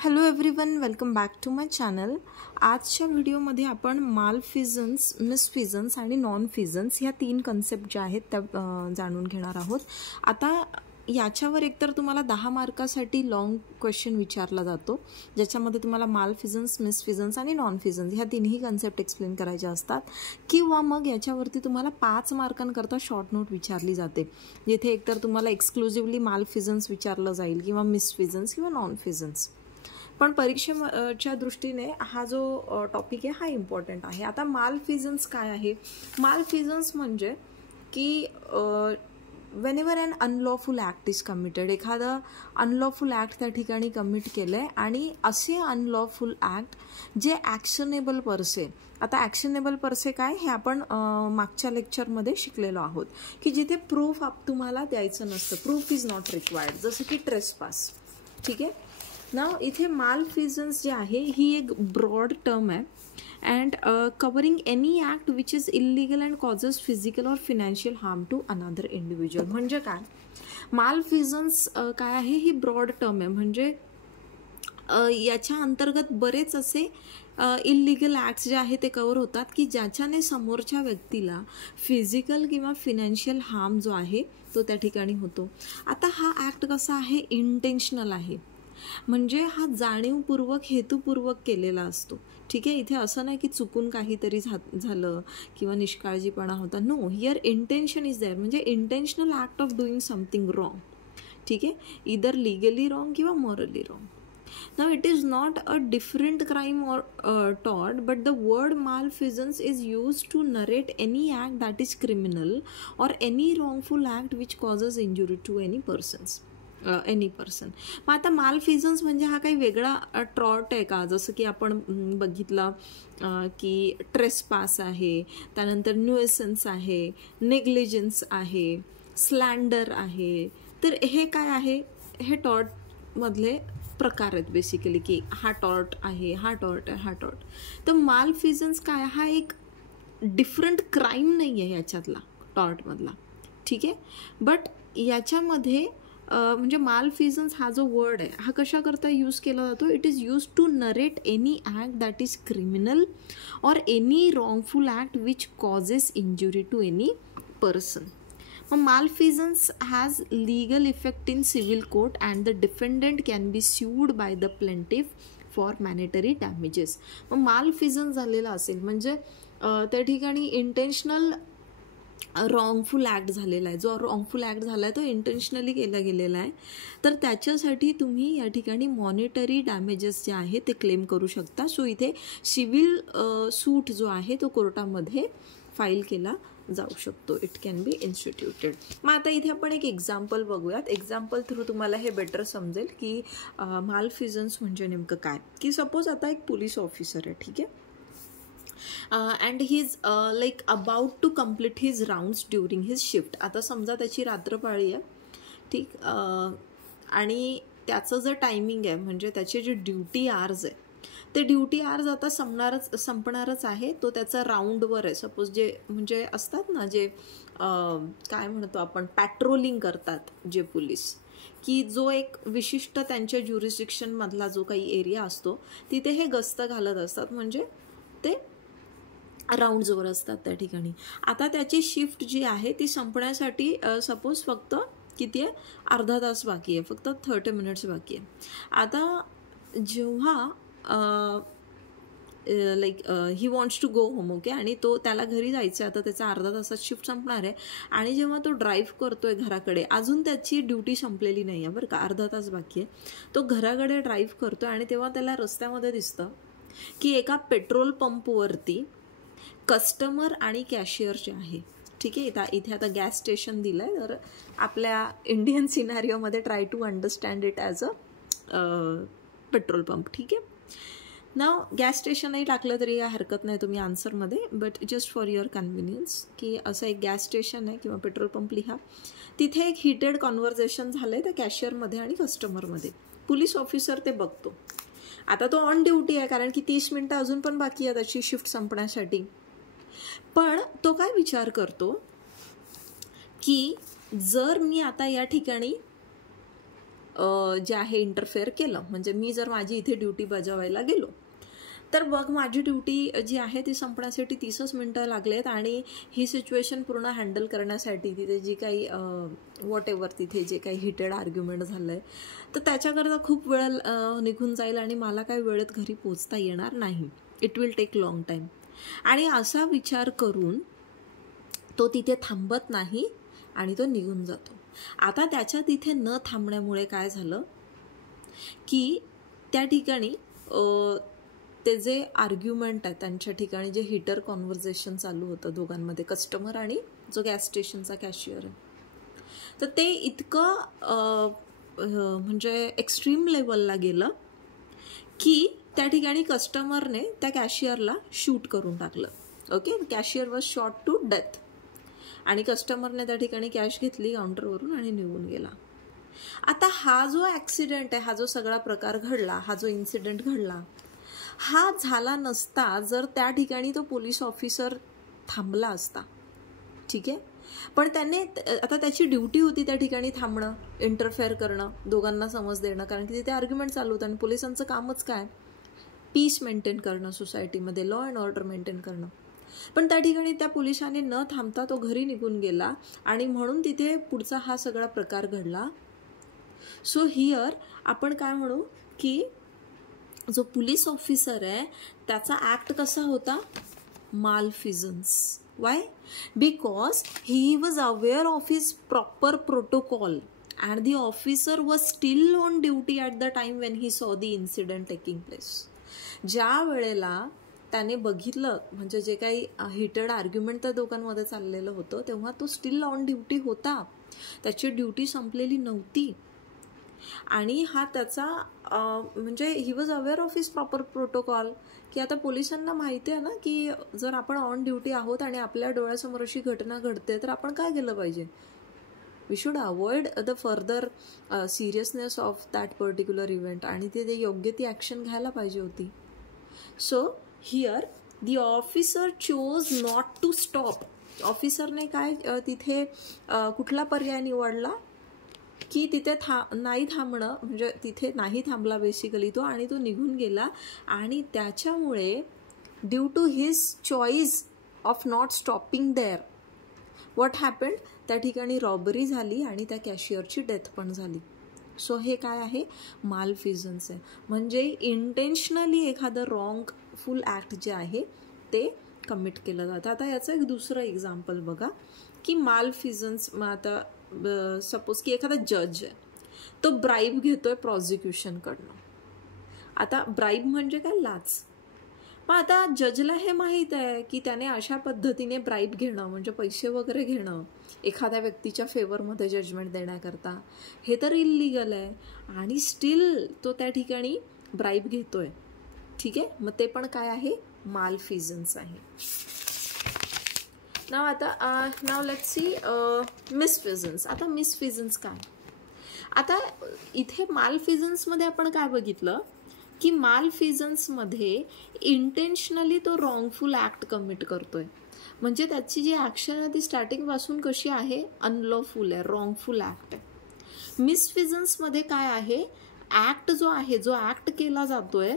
Hello everyone, welcome back to my channel. आजच्या व्हिडिओमध्ये आपण मालफिजन्स, मिसफिजन्स आणि नॉन फिजन्स ह्या तीन कन्सेप्ट ज्या आहेत त्या जाणून घेणार आहोत. आता याच्यावर एकतर तुम्हाला 10 मार्कासाठी लॉंग क्वेश्चन विचारला जातो, ज्याच्यामध्ये तुम्हाला मालफिजन्स, मिसफिजन्स आणि नॉन फिजन्स ह्या तिन्ही कन्सेप्ट एक्सप्लेन करायचे असतात. किंवा मग याच्यावरती तुम्हाला 5 मार्कांकरता शॉर्ट नोट विचारली जाते, जिथे एकतर तुम्हाला एक्सक्लुझिव्हली मालफिजन्स विचारलं जाईल किंवा मिसफिजन्स किंवा नॉन फिजन्स. पण परीक्षेच्या दृष्टीने हा जो टॉपिक आहे हा इम्पॉर्टंट आहे. आता मालफिजन्स काय आहे? मालफिजन्स म्हणजे की whenever an unlawful act is committed, एखादं अनलॉफुल ॲक्ट त्या ठिकाणी कमिट केलं आहे आणि असे अनलॉफुल ॲक्ट जे ॲक्शनेबल परसे. आता ॲक्शनेबल परसे काय हे आपण मागच्या लेक्चरमध्ये शिकलेलो आहोत, की जिथे प्रूफ तुम्हाला द्यायचं नसतं, प्रूफ इज नॉट रिक्वायर्ड, जसं की ट्रेसपास. ठीक आहे ना. इथे मालफिजन्स जे आहे ही एक ब्रॉड टर्म आहे and covering any act which is illegal and causes physical or financial harm to another individual. म्हणजे काय मालफिजन्स काय आहे? ही ब्रॉड टर्म आहे. म्हणजे याच्या अंतर्गत बरेच असे इलिगल ॲक्ट्स जे आहे ते कवर होतात की ज्याच्याने समोरच्या व्यक्तीला फिजिकल किंवा फिनान्शियल हार्म जो आहे तो त्या ठिकाणी होतो. आता हा ॲक्ट कसा आहे? इंटेन्शनल आहे, म्हणजे हा जाणीवपूर्वक, हेतुपूर्वक केलेला असतो. ठीक आहे. इथे असं नाही की चुकून काहीतरी झालं किंवा निष्काळजीपणा होता. No, here intention is there, म्हणजे intentional act of doing something wrong. ठीक आहे, इदर लिगली रॉंग किंवा morally wrong. Now it is not a different crime or tort, but the word malfeasance is used to narrate any act that is criminal or any wrongful act which causes injury to any person. मग आता मालफिजन्स म्हणजे हा काही वेगळा trout आहे का? जसं की आपण बघितलं की ट्रेसपास आहे, त्यानंतर न्यूएसन्स आहे, नेग्लिजन्स आहे, स्लँडर आहे. तर हे काय आहे? हे टॉर्टमधले प्रकार आहेत बेसिकली, की हा टॉर्ट आहे, हा टॉर्ट आहे, हा टॉर्ट. तर मालफिजन्स काय? हा एक डिफरंट क्राईम नाही आहे याच्यातला, टॉर्टमधला. ठीक आहे. बट याच्यामध्ये म्हणजे मालफिजन्स हा जो वर्ड आहे हा कशा करता यूज केला जातो? It is use to narrate any act that is criminal or any wrongful act which causes injury to any person. मग malfeasance has legal effect in civil court and the defendant can be sued by the plaintiff for monetary damages. मग malfeasance झालेला असेल म्हणजे त्या ठिकाणी इंटेन्शनल रॉंगफुल act झालेला आहे. जो रॉंगफुल ॲक्ट झाला आहे तो इंटेन्शनली केला गेलेला आहे. तर त्याच्यासाठी तुम्ही या ठिकाणी मॉनिटरी डॅमेजेस जे आहे ते क्लेम करू शकता. सो इथे सिव्हिल सूट जो आहे तो कोर्टामध्ये फाईल केला जाऊ शकतो. It can be instituted. मग आता इथे आपण एक एक्झाम्पल बघूयात. एक्झाम्पल थ्रू तुम्हाला हे बेटर समजेल की मालफिजन्स म्हणजे नेमकं काय. की सपोज आता एक पोलीस ऑफिसर आहे. ठीक आहे. And he is like about to complete his rounds during his shift. आता समजा त्याची रात्रपाळी आहे. ठीक. आणि त्याचं जर टायमिंग आहे म्हणजे त्याचे जे ड्युटी आवर्स आहे ते ड्युटी आवर्स आता संपणारच आहे. तो त्याचा राऊंडवर आहे. सपोज जे म्हणजे असतात ना जे काय म्हणतो आपण पॅट्रोलिंग करतात जे पोलीस, की जो एक विशिष्ट त्यांच्या ज्युरिस्डिक्शनमधला जो काही एरिया असतो तिथे हे गस्त घालत असतात, म्हणजे ते राऊंड्सवर असतात त्या ठिकाणी. आता त्याची शिफ्ट जी आहे ती संपण्यासाठी सपोज फक्त किती आहे? अर्धा तास बाकी आहे, फक्त 30 मिनिट्स बाकी आहे. आता जेव्हा like he wants to go home. Okay. आणि त्याला घरी जायचं आहे. आता त्याचा अर्धा तासात शिफ्ट संपणार आहे आणि जेव्हा तो ड्राईव्ह करतोय घराकडे, अजून त्याची ड्युटी संपलेली नाही आहे बरं का, अर्धा तास बाकी आहे. तो घराकडे ड्राईव्ह करतोय आणि तेव्हा त्याला रस्त्यामध्ये दिसतं की एका पेट्रोल पंपवरती कस्टमर आणि कॅशियर जे आहे. ठीक आहे. इथे आता गॅस स्टेशन दिलं आहे. तर आपल्या इंडियन सिनारिओमध्ये try to understand it as a petrol pump. ठीक आहे. नाव गॅस स्टेशनही टाकलं तरी काय हरकत नाही तुम्ही आन्सरमध्ये, but just for your convenience की असं एक गॅस स्टेशन आहे किंवा पेट्रोल पंप लिहा. तिथे एक हिटेड कॉन्व्हर्सेशन झालं आहे त्या कॅशियरमध्ये आणि कस्टमरमध्ये. पोलीस ऑफिसर ते बघतो. आता तो ऑन ड्युटी आहे कारण की 30 मिनटं अजून पण बाकी आहे त्याची शिफ्ट संपण्यासाठी. पण तो काय विचार करतो की जर मी आता या ठिकाणी जे आहे इंटरफेअर केलं. म्हणजे मी जर माझी इथे ड्युटी बजावायला गेलो तर बघ माझी ड्युटी जी आहे ती संपण्यासाठी 30च मिनटं लागलेत आणि ही सिच्युएशन पूर्ण हँडल करण्यासाठी तिथे जी काही वॉट एव्हर तिथे जे काही हिटेड आर्ग्युमेंट झालं आहे तर त्याच्याकरता खूप वेळ निघून जाईल आणि मला काही वेळेत घरी पोचता येणार नाही. It will take long time. आणि असा विचार करून तो तिथे थांबत नाही आणि तो निघून जातो. आता त्याच्या तिथे न थांबण्यामुळे काय झालं की त्या ठिकाणी ते जे आर्ग्युमेंट आहे त्यांच्या ठिकाणी जे हिटर कॉन्व्हर्सेशन चालू होतं दोघांमध्ये, कस्टमर आणि जो गॅस स्टेशनचा कॅशियर आहे, तर ते इतकं म्हणजे एक्स्ट्रीम लेवलला गेलं की त्या ठिकाणी कस्टमरने त्या कॅशियरला शूट करून टाकलं. Okay, cashier was shot to death आणि कस्टमरने त्या ठिकाणी कॅश घेतली काउंटरवरून आणि निघून गेला. आता हा जो ॲक्सिडेंट आहे, हा जो सगळा प्रकार घडला, हा जो इन्सिडेंट घडला, हा झाला नसता जर त्या ठिकाणी तो पोलीस ऑफिसर थांबला असता. ठीक आहे, पण त्याने आता त्याची ड्युटी होती त्या ठिकाणी थांबणं, इंटरफेअर करणं, दोघांना समज देणं, कारण की तिथे आर्ग्युमेंट चालू होतं आणि पोलिसांचं कामच काय, पीस मेंटेन करणं, सोसायटीमध्ये लॉ अँड ऑर्डर मेंटेन करणं. पण त्या ठिकाणी त्या पोलिसांनी न थांबता तो घरी निघून गेला आणि म्हणून तिथे पुढचा हा सगळा प्रकार घडला. सो हिअर आपण काय म्हणू की जो पोलीस ऑफिसर आहे त्याचा ॲक्ट कसा होता, malfeasance. Why? Because he was aware of his proper protocol and the officer was still on duty at the time when he saw the incident taking place. ज्या वेळेला त्याने बघितलं म्हणजे जे काही हिटेड आर्ग्युमेंट त्या दोघांमध्ये चाललेलं होतं तेव्हा तो स्टील ऑन ड्युटी होता, त्याची ड्युटी संपलेली नव्हती. आणि हा त्याचा म्हणजे ही was aware of his proper protocol की आता पोलिसांना माहिती आहे ना की जर आपण ऑन ड्युटी आहोत आणि आपल्या डोळ्यासमोर अशी घटना घडते तर आपण काय केलं पाहिजे, we should avoid the further seriousness of that particular event आणि ते योग्य ती ॲक्शन घ्यायला पाहिजे होती. So here the officer chose not to stop. ऑफिसरने काय तिथे कुठला पर्याय निवडला की तिथे नाही थांबणं, म्हणजे तिथे नाही थांबला बेसिकली तो आणि तो निघून गेला. आणि त्याच्यामुळे due to his choice of not stopping there what happened, त्या ठिकाणी रॉबरी झाली आणि त्या कॅशियरची डेथ पण झाली. सो हे काय आहे, मालफिजन्स आहे. म्हणजे इंटेन्शनली एखादं रॉंगफुल ॲक्ट जे आहे ते कमिट केलं जातं. आता याचं एक दुसरं एक्झाम्पल बघा की मालफिजन्स. मग आता सपोज की एखादा जज आहे, तो ब्राईब घेतोय प्रॉसिक्युशनकडनं. आता ब्राईब म्हणजे काय, लाच. मग आता जजला हे माहीत आहे की त्याने अशा पद्धतीने ब्राईब घेणं म्हणजे पैसे वगैरे घेणं एखाद्या व्यक्तीच्या फेवरमध्ये जजमेंट देण्याकरता हे तर इल्लिगल आहे आणि स्टील तो त्या ठिकाणी ब्राईब घेतोय. ठीक आहे, मग ते पण काय आहे, मालफिजन्स आहे. Now let's see misfeasance. आता मिसफिजन्स काय, आता इथे मालफिजन्समध्ये आपण काय बघितलं की मालफिजन्समध्ये इंटेन्शनली तो रॉंगफुल ॲक्ट कमिट करतोय. म्हणजे त्याची जी ॲक्शन आहे ती स्टार्टिंगपासून कशी आहे, अनलॉफुल आहे, रॉंगफुल ॲक्ट आहे. मिसफिजन्समध्ये काय आहे, ॲक्ट जो आहे, जो ॲक्ट केला जातोय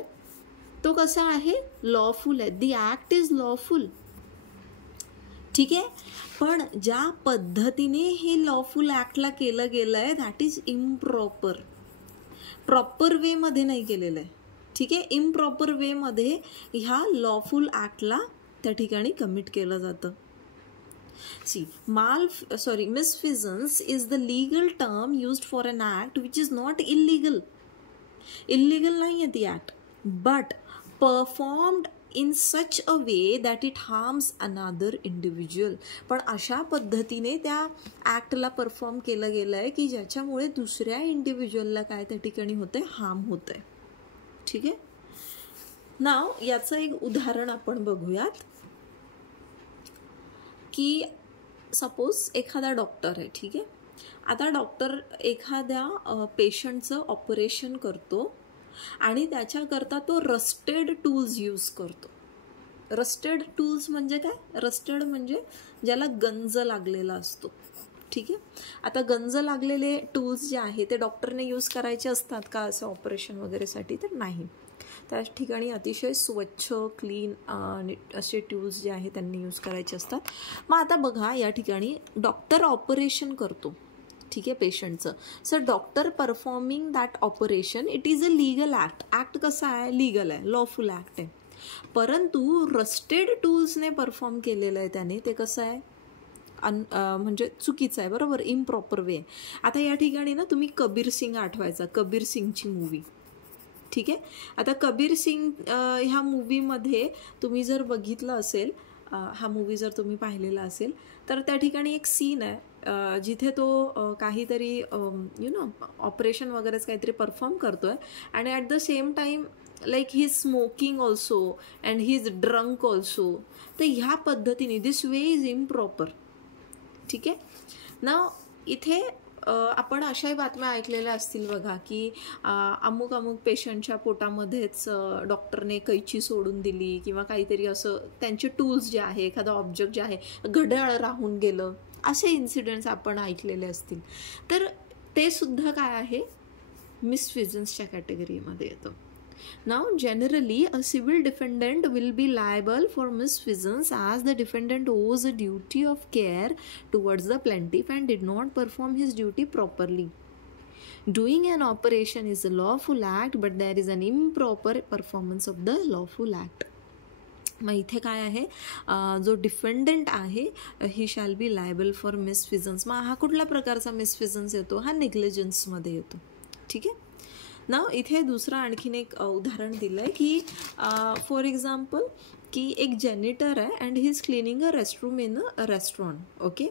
तो कसा आहे, लॉफुल आहे. दी ॲक्ट इज लॉफुल. ठीक आहे, पण ज्या पद्धतीने हे लॉफुल ॲक्टला केलं गेलं आहे दॅट इज इम्प्रॉपर. प्रॉपर वेमध्ये नाही केलेलं आहे. ठीक आहे, इम्प्रॉपर वेमध्ये ह्या लॉफुल ॲक्टला त्या ठिकाणी कमिट केलं जातं. See misfeasance is the legal term used for an act which is not illegal. Illegal नाही आहे ती act, but performed in such a way that it harms another individual. पण अशा पद्धतीने त्या ॲक्टला परफॉर्म केलं गेलं आहे की ज्याच्यामुळे दुसऱ्या इंडिव्हिज्युअलला काय त्या ठिकाणी होतंय, हार्म होतंय. ठीक आहे, नाव याचं एक उदाहरण आपण बघूयात की सपोज एखादा डॉक्टर आहे. ठीक आहे, आता डॉक्टर एखाद्या पेशंटचं ऑपरेशन करतो आणि त्याच्याकरता तो रस्टेड टूल्स यूज करतो. रस्टेड टूल्स म्हणजे काय, रस्टेड म्हणजे ज्याला गंज लागलेला असतो. ठीक आहे. आता गंज लागलेले टूल्स जे आहे ते डॉक्टरने यूज करायचे असतात का असं ऑपरेशन वगैरेसाठी, तर नाही. त्या ठिकाणी अतिशय स्वच्छ क्लीन असे टूल्स जे आहे त्यांनी यूज करायचे असतात. मग आता बघा या ठिकाणी डॉक्टर ऑपरेशन करतो, ठीक आहे, पेशंटचं. Sir doctor performing that operation it is a legal act. Act कसा आहे, लीगल आहे, लॉफुल ॲक्ट आहे. परंतु रस्टेड टूल्सने परफॉर्म केलेलं आहे त्याने, ते कसं आहे, म्हणजे चुकीचं आहे, बरोबर, इम्प्रॉपर वे. आता या ठिकाणी ना तुम्ही कबीर सिंग आठवायचा, कबीर सिंगची मूवी, ठीक आहे. आता कबीर सिंग ह्या मूवीमध्ये तुम्ही जर बघितलं असेल, हा मूवी जर तुम्ही पाहिलेला असेल, तर त्या ठिकाणी एक सीन आहे जिथे तो काहीतरी ऑपरेशन वगैरेच काहीतरी परफॉर्म करतोय आणि at the same time like he is smoking also and he is drunk also. तर ह्या पद्धतीने दिस वे इज इम्प्रॉपर, ठीक आहे ना. इथे आपण अशाही बातम्या ऐकलेल्या असतील बघा की अमुक अमुक पेशंटच्या पोटामध्येच डॉक्टरने कैची सोडून दिली किंवा काहीतरी असं त्यांचे टूल्स जे आहे, एखादं ऑब्जेक्ट जे आहे घड्याळ राहून गेलं, असे इन्सिडेंट्स आपण ऐकलेले असतील. तर ते सुद्धा काय आहे, मिसफिजन्सच्या कॅटेगरीमध्ये येतं. Now, generally, a civil defendant will be liable for misfeasance as the defendant owes a duty of care towards the plaintiff and did not perform his duty properly. Doing an operation is a lawful act, but there is an improper performance of the lawful act. मग इथे काय आहे, जो डिफेंडंट आहे ही shall be liable for मिसफिजन्स. मग हा कुठल्या प्रकारचा मिसफिजन्स येतो, हा नेग्लिजन्समध्ये येतो, ठीक आहे ना. इथे दुसरं आणखीन एक उदाहरण दिलं आहे की फॉर एक्झाम्पल की एक जेनिटर आहे and he is cleaning a restroom in a restaurant, okay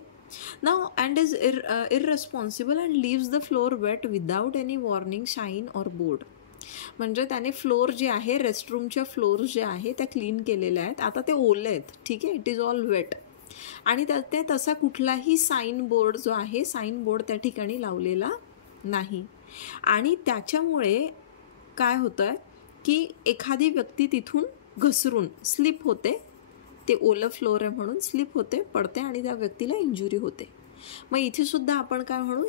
now, and is irresponsible and leaves the floor wet without any warning sign or board. म्हणजे त्याने फ्लोअर जे आहे, रेस्टरूमच्या फ्लोअर जे आहे त्या क्लीन केलेल्या आहेत, आता ते ओले आहेत, ठीक आहे, इट इज ऑल वेट, आणि त्यात तसा कुठलाही साईन बोर्ड जो आहे, साईन बोर्ड त्या ठिकाणी लावलेला नाही. आणि त्याच्यामुळे काय होतं आहे की एखादी व्यक्ती तिथून घसरून स्लिप होते, ते ओलं फ्लोअर आहे म्हणून स्लिप होते, पडते आणि त्या व्यक्तीला इंजुरी होते. मग इथे सुद्धा आपण काय म्हणू,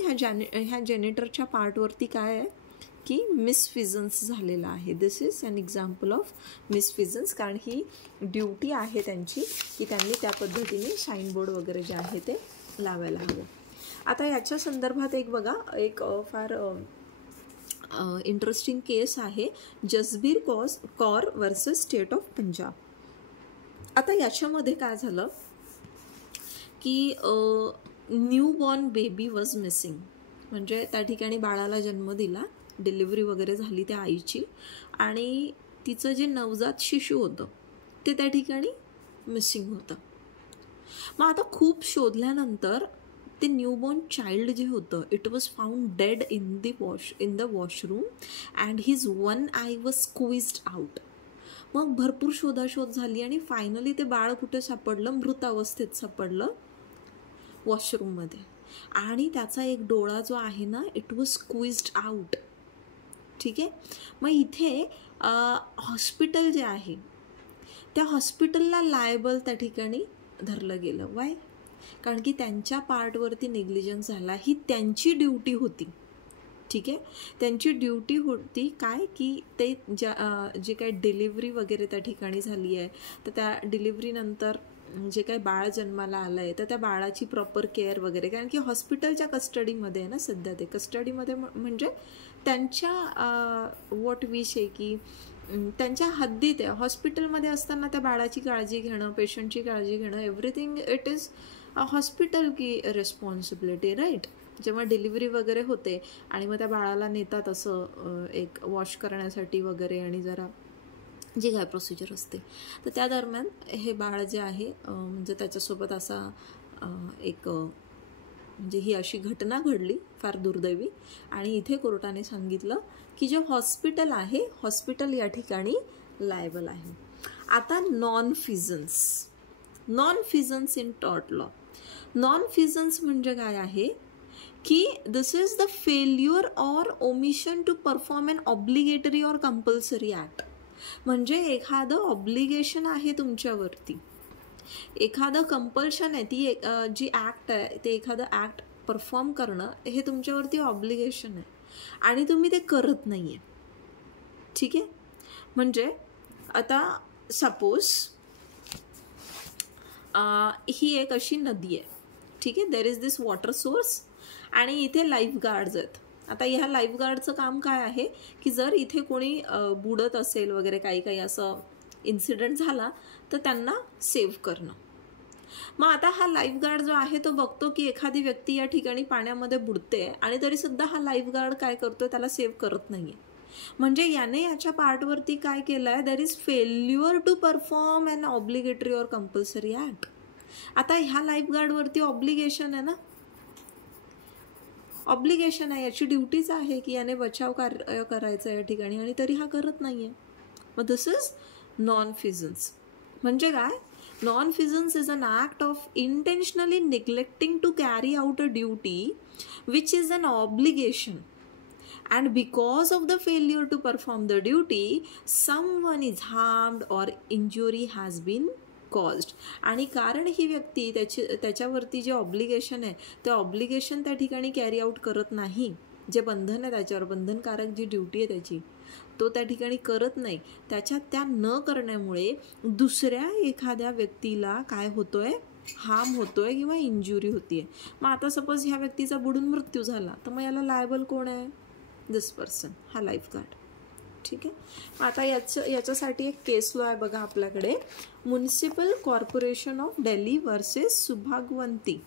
ह्या जेनिटरच्या पार्टवरती काय आहे की मिसफिजन्स झालेला आहे. दिस इज अन एक्झाम्पल ऑफ मिसफिजन्स, कारण ही ड्युटी आहे त्यांची की त्यांनी त्या पद्धतीने साईन बोर्ड वगैरे जे आहे ते लावायला हवं. आता याच्या संदर्भात एक बघा, एक फार इंटरेस्टिंग केस आहे, Jasbir Kaur versus state of Punjab. आता याच्यामध्ये काय झालं की न्यूबॉर्न बेबी वॉज मिसिंग, म्हणजे त्या ठिकाणी बाळाला जन्म दिला, डिलिव्हरी वगैरे झाली त्या आईची, आणि तिचं जे नवजात शिशु होतं ते त्या ठिकाणी मिसिंग होतं. मग आता खूप शोधल्यानंतर ते न्यूबॉर्न चाइल्ड जे होतं, it was found dead in the washroom and his one I was squeezed out. मग भरपूर शोधाशोध झाली आणि फायनली ते बाळ कुठे सापडलं, मृत अवस्थेत सापडलं वॉशरूममध्ये, आणि त्याचा एक डोळा जो आहे ना, इट वॉज स्क्वीज्ड आउट, ठीक आहे. मग इथे हॉस्पिटल जे आहे त्या हॉस्पिटलला लायबल त्या ठिकाणी धरलं गेलं. वाय? कारण की त्यांच्या पार्टवरती नेग्लिजन्स झाला, ही त्यांची ड्युटी होती, ठीक आहे. त्यांची ड्युटी होती काय की ते जे काही डिलिव्हरी वगैरे त्या ठिकाणी झाली आहे, तर त्या डिलिव्हरीनंतर जे काही बाळ जन्माला आलं आहे तर त्या बाळाची प्रॉपर केअर वगैरे, कारण की हॉस्पिटलच्या कस्टडीमध्ये आहे ना सध्या, ते कस्टडीमध्ये म्हणजे त्यांच्या वॉट विश आहे की त्यांच्या हद्दीत आहे. हॉस्पिटलमध्ये असताना त्या बाळाची काळजी घेणं, पेशंटची काळजी घेणं, एव्हरीथिंग इट इज हॉस्पिटल की रिस्पॉन्सिबिलिटी, राईट. जेव्हा डिलिव्हरी वगैरे होते आणि मग त्या बाळाला नेतात असं एक वॉश करण्यासाठी वगैरे आणि जरा जी काय प्रोसिजर असते, तर त्या दरम्यान हे बाळ जे आहे म्हणजे त्याच्यासोबत असा एक म्हणजे ही अशी घटना घडली, फार दुर्दैवी. आणि इथे कोर्टाने सांगितलं की जे हॉस्पिटल आहे, हॉस्पिटल या ठिकाणी लायबल आहे. आता nonfeasance in tort law. Nonfeasance म्हणजे काय आहे की this is the failure or omission to perform an obligatory or compulsory act. म्हणजे एखादं ऑब्लिगेशन आहे तुमच्यावरती, एखादं कंपल्शन आहे, ती जी ॲक्ट आहे ते एखादं ॲक्ट परफॉर्म करणं हे तुमच्यावरती ऑब्लिगेशन आहे आणि तुम्ही ते करत नाही आहे. ठीक आहे. म्हणजे आता सपोज ही एक अशी नदी आहे. ठीक आहे. There is this water source आणि इथे लाईफ गार्ड्स आहेत. आता ह्या लाईफ गार्डचं काम काय आहे की जर इथे कोणी बुडत असेल वगैरे काही असं इन्सिडेंट झाला तर त्यांना सेव्ह करणं. मग आता हा लाईफ गार्ड जो आहे तो बघतो की एखादी व्यक्ती या ठिकाणी पाण्यामध्ये बुडते आणि तरी सुद्धा हा लाईफ गार्ड काय करतोय, त्याला सेव्ह करत नाहीये. म्हणजे याने याच्या पार्टवरती काय केलंय, there is failure to perform an obligatory or compulsory act. आता ह्या लाईफ गार्डवरती ऑब्लिगेशन आहे ना, ऑब्लिगेशन आहे, याची ड्युटीच आहे की याने बचाव कार्य करायचं या ठिकाणी आणि तरी हा करत नाहीये. मग दिस इज नॉन फिजन्स. म्हणजे काय, nonfeasance is an act of intentionally neglecting to carry out a duty which is an obligation and because of the failure to perform the duty someone is harmed or injury has been caused. आणि कारण ही व्यक्ती त्याच्यावरती जे obligation आहे ते obligation त्या ठिकाणी carry out करत नाही, जे बंधन आहे त्याच्यावर, बंधनकारक जी ड्युटी आहे त्याची तो त्या ठिकाणी करत नाही, त्या न करण्यामुळे दुसऱ्या एखाद्या व्यक्तीला काय होतोय, हार्म होतोय किंवा इंजुरी होतीये. मग आता सपोज ह्या व्यक्तीचा बुडून मृत्यू झाला तर मग याला लायबल कोण आहे, दिस पर्सन, हा लाईफ गार्ड. ठीक आहे. आता याच्यासाठी एक केस लॉ आहे बघा आपल्याकडे, municipal corporation of Delhi versus Subhagwanti.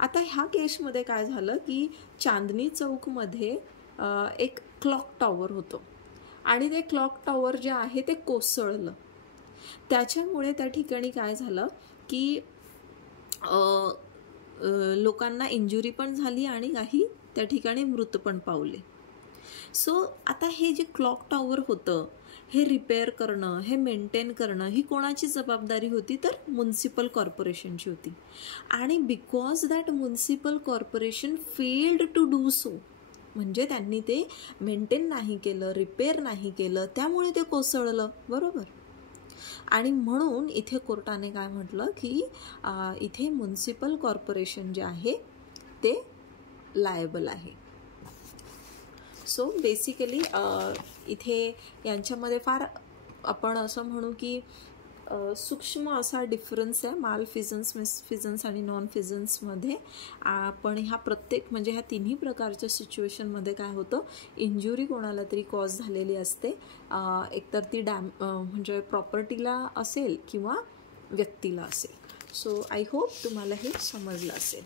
आता ह्या केसमध्ये काय झालं की चांदनी चौकमध्ये एक क्लॉक टॉवर होतं आणि ते क्लॉक टॉवर जे आहे ते कोसळलं. त्याच्यामुळे त्या ठिकाणी काय झालं की लोकांना इंजुरी पण झाली आणि काही त्या ठिकाणी मृत पण पावले. सो आता हे जे क्लॉक टॉवर होतं हे रिपेअर करणं, हे मेंटेन करणं ही कोणाची जबाबदारी होती, तर म्युनिसिपल कॉर्पोरेशनची होती. आणि because that municipal corporation failed to do so, म्हणजे त्यांनी ते मेंटेन नाही केलं, रिपेअर नाही केलं, त्यामुळे ते कोसळलं. बरोबर. आणि म्हणून इथे कोर्टाने काय म्हटलं की इथे म्युनिसिपल कॉर्पोरेशन जे आहे ते लायबल आहे. सो बेसिकली इथे यांच्यामध्ये फार आपण असं म्हणू की सूक्ष्म असा डिफरन्स आहे माल फिजन्स, मिसफिजन्स आणि नॉन फिजन्समध्ये. पण ह्या प्रत्येक म्हणजे ह्या तिन्ही प्रकारच्या सिच्युएशनमध्ये काय होतं, इंजुरी कोणाला तरी कॉज झालेली असते, एकतर ती म्हणजे प्रॉपर्टीला असेल किंवा व्यक्तीला असेल. सो आय होप तुम्हाला हे समजलं असेल.